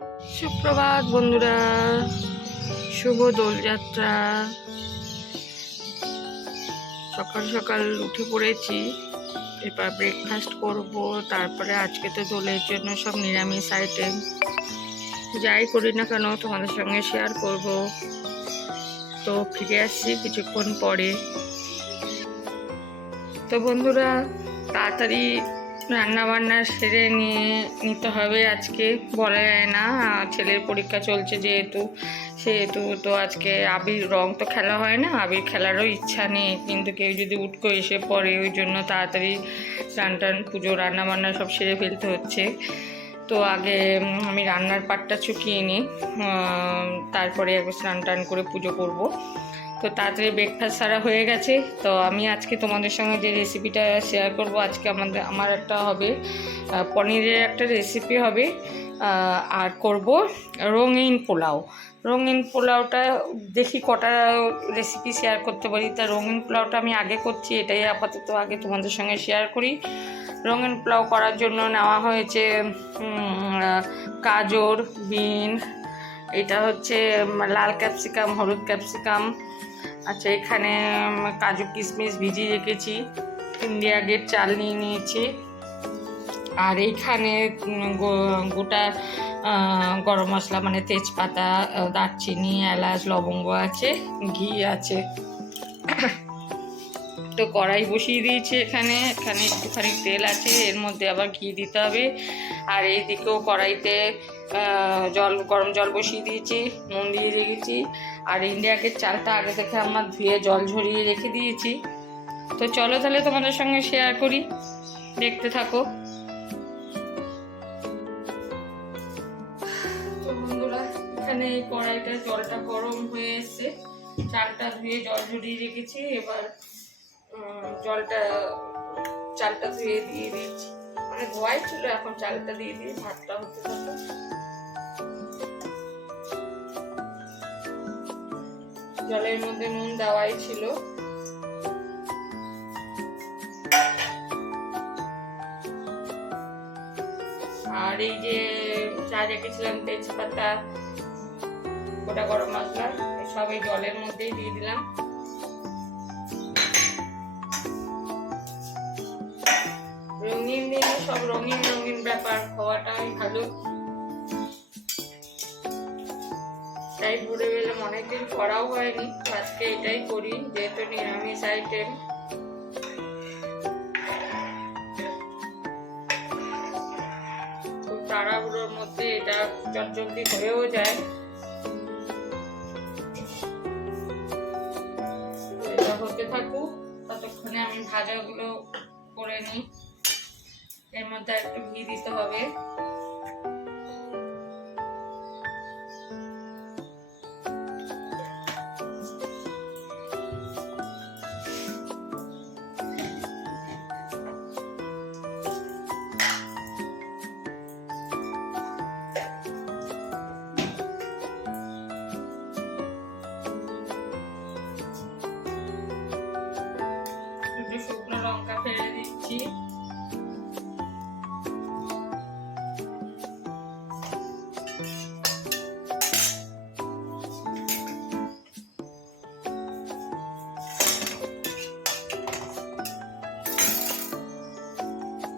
সুপ্রভাত বন্ধুরা, শুভ দোলযাত্রা। সকাল সকাল উঠে পড়েছি, এবার ব্রেকফাস্ট করব। তারপরে আজকে তো দোলের জন্য সব নিরামিষ আইটেম, যাই করি না কেন তোমাদের সঙ্গে শেয়ার করব। তো ফিরে আসছি কিছুক্ষণ পরে। তো বন্ধুরা, তাড়াতাড়ি রান্না বান্না সেরে নিতে হবে। আজকে বলা যায় না, ছেলের পরীক্ষা চলছে সেহেতু তো আজকে আবির রং তো খেলা হয় না, আবির খেলারও ইচ্ছা নেই, কিন্তু কেউ যদি উটকো এসে পড়ে, ওই জন্য তাড়াতাড়ি স্নান টান পুজো রান্না বান্না সব সেরে ফেলতে হচ্ছে। তো আগে আমি রান্নার পাটটা চুকিয়ে নিই, তারপরে একবার স্নান টান করে পুজো করব। তো তাড়াতাড়ি ব্রেকফাস্ট সারা হয়ে গেছে। তো আমি আজকে তোমাদের সঙ্গে যে রেসিপিটা শেয়ার করব, আজকে আমার একটা হবে পনিরের একটা রেসিপি হবে, আর করব রঙিন পোলাও। রঙিন পোলাওটা দেখি কটা রেসিপি শেয়ার করতে পারি। তা রঙিন পোলাওটা আমি আগে করছি, এটাই আপাতত আগে তোমাদের সঙ্গে শেয়ার করি। রঙিন পোলাও করার জন্য নেওয়া হয়েছে গাজর, বিন, এটা হচ্ছে লাল ক্যাপসিকাম, হলুদ ক্যাপসিকাম। আচ্ছা, এখানে কাজু কিশমিশ ভিজিয়ে রেখেছি, ইন্ডিয়া গেট চাল নিয়ে নিয়েছি, আর এইখানে গোটা গরম মশলা মানে তেজপাতা, দারচিনি, এলাচ, লবঙ্গ আছে, ঘি আছে। তো কড়াই বসিয়ে দিয়েছি, এখানে একটুখানি তেল আছে, এর মধ্যে আবার ঘি দিতে হবে। আর এইদিকেও কড়াইতে গরম জল বসিয়ে দিয়েছি, নুন দিয়ে রেখেছি। আর ইন্ডিয়া গেট চালটা আগে থেকে আমার ধুয়ে জল ঝরিয়ে রেখে দিয়েছি। তো চলো তাহলে তোমাদের সঙ্গে শেয়ার করি, দেখতে থাকো। তো বন্ধুরা, এখানে এই কড়াইটা জলটা গরম হয়ে এসছে, চালটা ধুয়ে জল ঝরিয়ে রেখেছি। এবার চালটা ধুয়ে দিয়ে দিচ্ছি, মানে ধোয়াই ছিল, এখন চালটা দিয়ে দিয়ে ভাতটা হতে থাকো। জলের মধ্যে নুন দেওয়াই ছিল। আর এই যে চা রেখেছিলাম, তেজপাতা, গোটা গরম মশলা, সব এই জলের মধ্যেই দিয়ে দিলাম। রঙিন দিনে সব রঙিন রঙিন ব্যাপার খাওয়াটাই ভালো, তাই ঘুরে গেলাম। অনেকদিন করাও হয়নি, আজকে এটাই করি, যেহেতু নিরামিষ আইটেম। খুব তাড়াহুড়োর মধ্যে এটা চটজলদি হয়েও যায়। এটা হতে থাকুক, ততক্ষণে আমি ভাজাগুলো করে নিই। এর মধ্যে একটু ঘি দিতে হবে। শুকনো লঙ্কা ফেলে দিচ্ছি।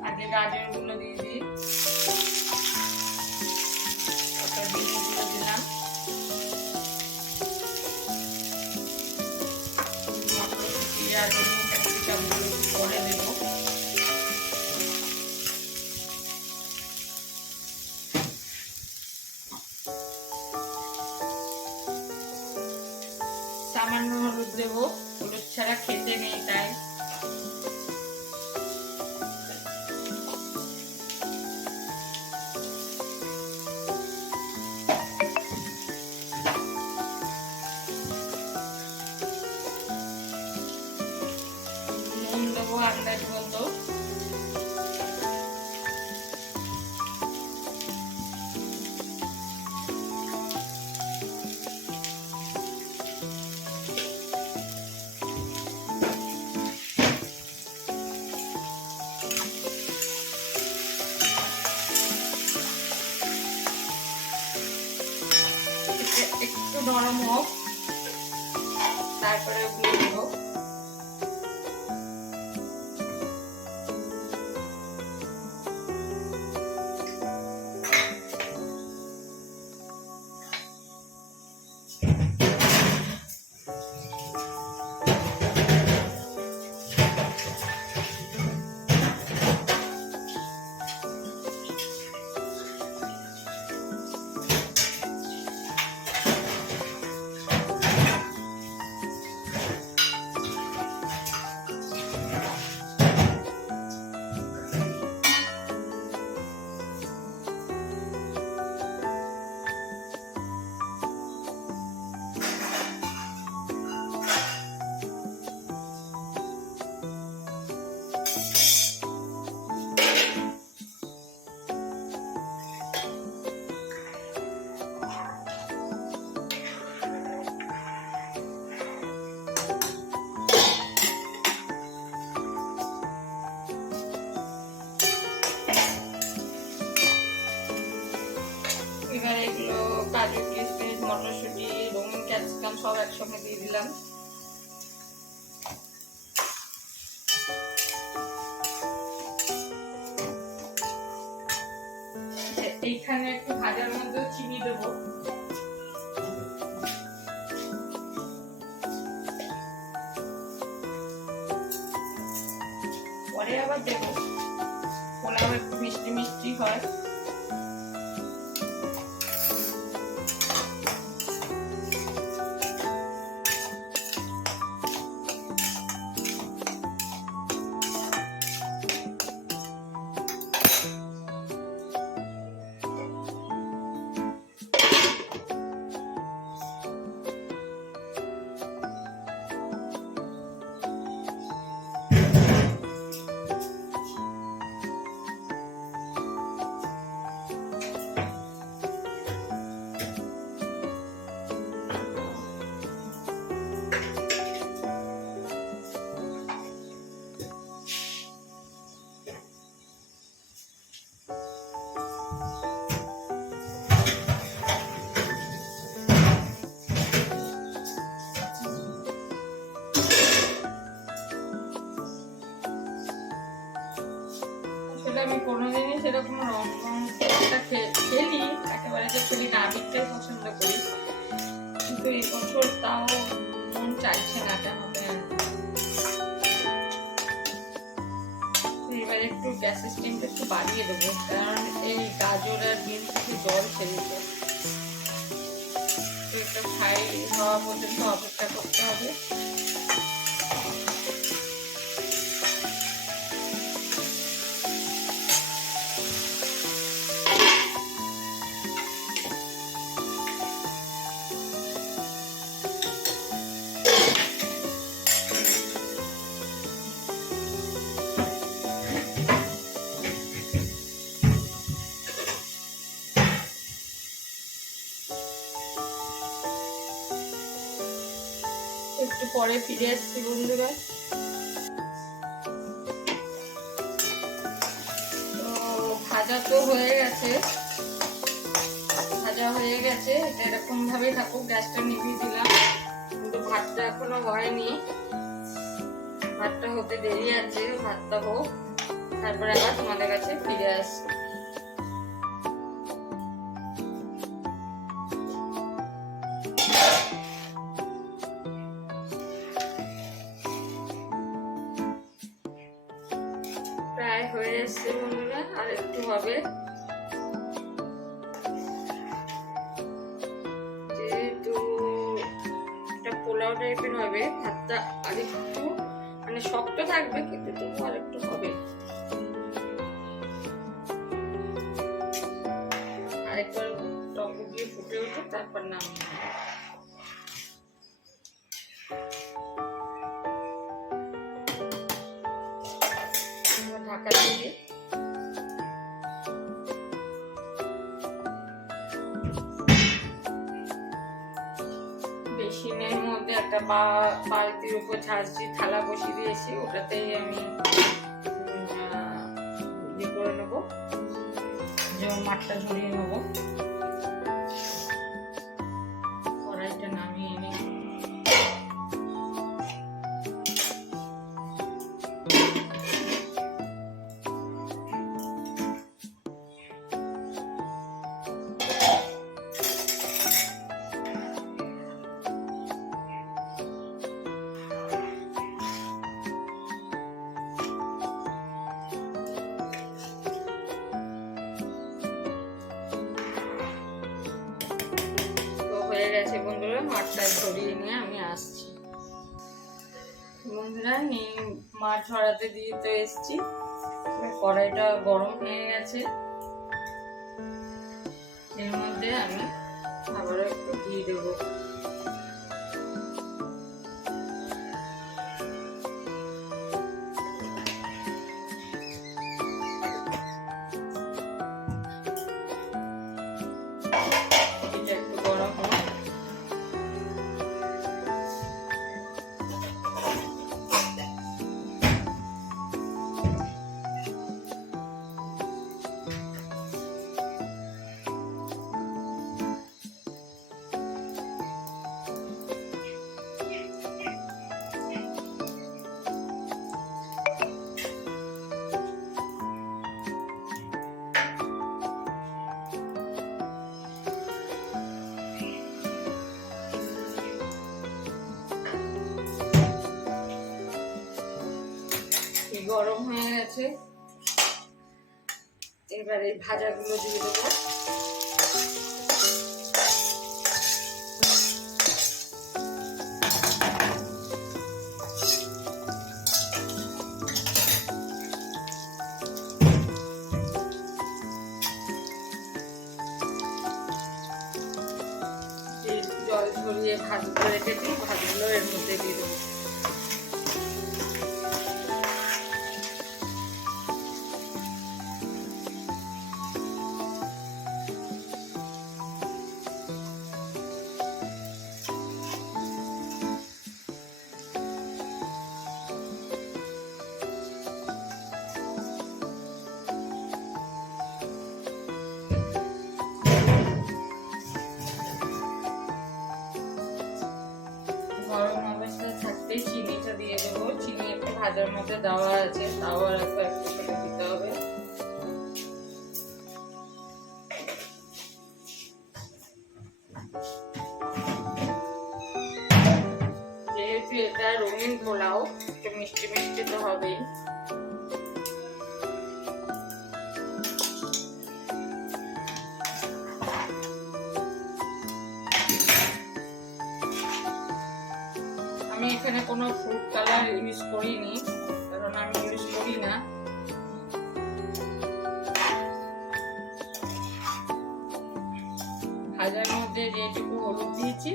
আগে গাজরগুলো দিয়ে দিই, ওটা দিয়ে দিলাম। পেঁয়াজ এবং ক্যাপসিকামগুলো পরে দেবো। সামান্য হলুদ দেবো, হলুদ ছাড়া খেতে নেই তাই। নুন দেবো আন্দাজ মতো। একটু নরম হোক, তারপরে গুঁড়ো দেবো। এবার এগুলো কাজু, কিশমিশ, মটরশুঁটি, রঙিন ক্যাপসিকাম সব একসঙ্গে দিয়ে দিলাম। এইখানে একটু ভাজার মধ্যে চিনি দেবো। পরে আবার দেবো, পোলাও একটু মিষ্টি মিষ্টি হয়। আমি কোনোদিনই সেরকম খেলি, একেবারে যে খেলি না, আবিরটাই পছন্দ করি, কিন্তু এই বছর তাও মন চাইছে না কেন। এবার একটু গ্যাসের স্টিমটা একটু বাড়িয়ে দেবো, কারণ এই গাজর আর বিন থেকে জল ছেড়েছে, একটু ফ্রাই হওয়া পর্যন্ত অপেক্ষা করতে হবে। একটু পরে ফিরে আসছি বন্ধুরা। তো ভাজা তো হয়ে গেছে, ভাজা হয়ে গেছে, এটা এরকম ভাবেই থাকুক। গ্যাসটা নিভিয়ে দিলাম, কিন্তু ভাতটা এখনো হয়নি, ভাতটা হতে দেরি আছে। ভাতটা হোক, তারপরে আবার তোমাদের কাছে ফিরে আসছি। প্রায় হয়ে এসছে বন্ধুরা, আর একটু হবে। যেহেতু এটা পোলাও টাইপের হবে, ভাতটা আর একটু মানে শক্ত থাকবে, কিন্তু তবু আর একটু হবে। আরেকবার টক দিয়ে ফুটে উঠে তারপর নামিয়ে ঢাকা দিয়ে বেসিনের মধ্যে একটা বালতির উপর ঝাঁঝরি থালা বসিয়ে দিয়েছি, ওটাতেই আমি করে নেবো, যেমন মাঠটা ঝরিয়ে নেবো। এটা ধরিয়ে নিয়ে আমি আসছি। বন্ধুরা মাছ ধরাতে দিয়ে তো এসছি, কড়াইটা গরম হয়ে গেছে, এর মধ্যে আমি আবারও একটু ঘি দেবো। একটু গরম হোক। গরম হয়ে গেছে, এবার এই ভাজাগুলো দিয়ে দেবো। জল ঝরিয়ে ভাতগুলো রেখেছি, ভাতগুলো এর মধ্যে দিয়ে দেবো। গরম অবস্থায় থাকতেই চিনিটা দিয়ে দেবো। চিনি একটু ভাজার মধ্যে দেওয়া আছে, তাও আর একটু করে দিতে হবে। যেহেতু এটা রঙিন পোলাও, একটু মিষ্টি মিষ্টি তো হবেই। আমি এখানে কোনো ফুড কালার ইউজ করিনি, কারণ আমি ইউজ করি না। ভাজার মধ্যে যেটুকু হলুদ দিয়েছি,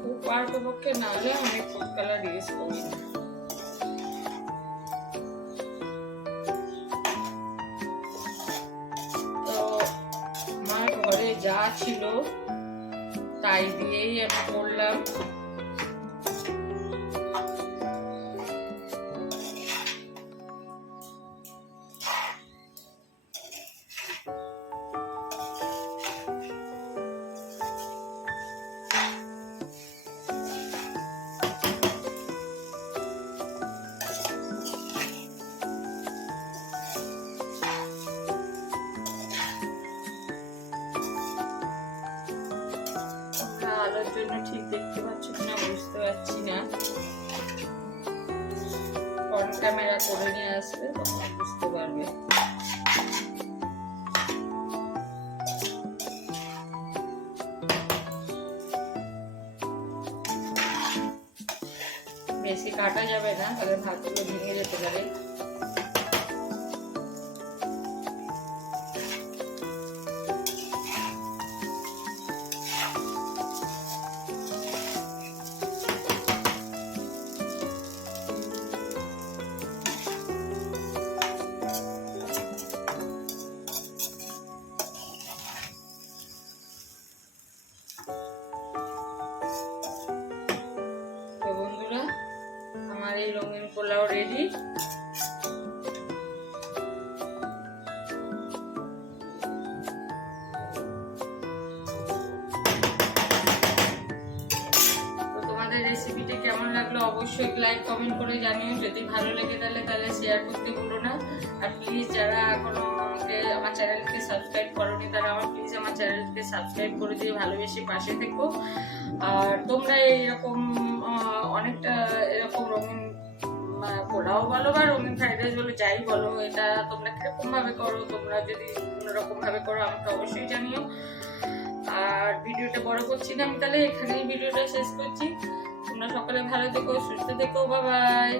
খুব পারতপক্ষে না হলে আমি ফুড কালার ইউজ করি না। যা ছিল তাই দিয়েই আমি করলাম। আলোর জন্য ঠিক দেখতে পাচ্ছ কিনা বুঝতে পারছি না, ফ্রন্ট ক্যামেরা করে নিয়ে আসলে তখন বুঝতে পারবে। বেশি কাটা যাবে না, তাহলে ভাতগুলো ভেঙে যেতে পারে। আমার এই রঙিন পোলাও রেডি। রেসিপিটি কেমন লাগলো অবশ্যই লাইক কমেন্ট করে জানিও। যদি ভালো লেগে তাহলে শেয়ার করতে ভুলো না। আর প্লিজ যারা এখনো আমাকে আমার চ্যানেলকে সাবস্ক্রাইব করোনি তারা প্লিজ আমার চ্যানেলকে সাবস্ক্রাইব করে দিয়ে ভালোবেসে পাশে থেকো। আর তোমরা এইরকম অনেকটা এরকম রঙিন পোলাও বলো বা রঙিন ফ্রাইড রাইস বলো, যাই বলো, এটা তোমরা কিরকম ভাবে করো, তোমরা যদি অন্যরকম ভাবে করো আমাকে অবশ্যই জানিও। আর ভিডিওটা বড় করছি না আমি, তাহলে এখানেই ভিডিওটা শেষ করছি। তোমরা সকলে ভালো থেকো, সুস্থ থেকো, বাই বাই।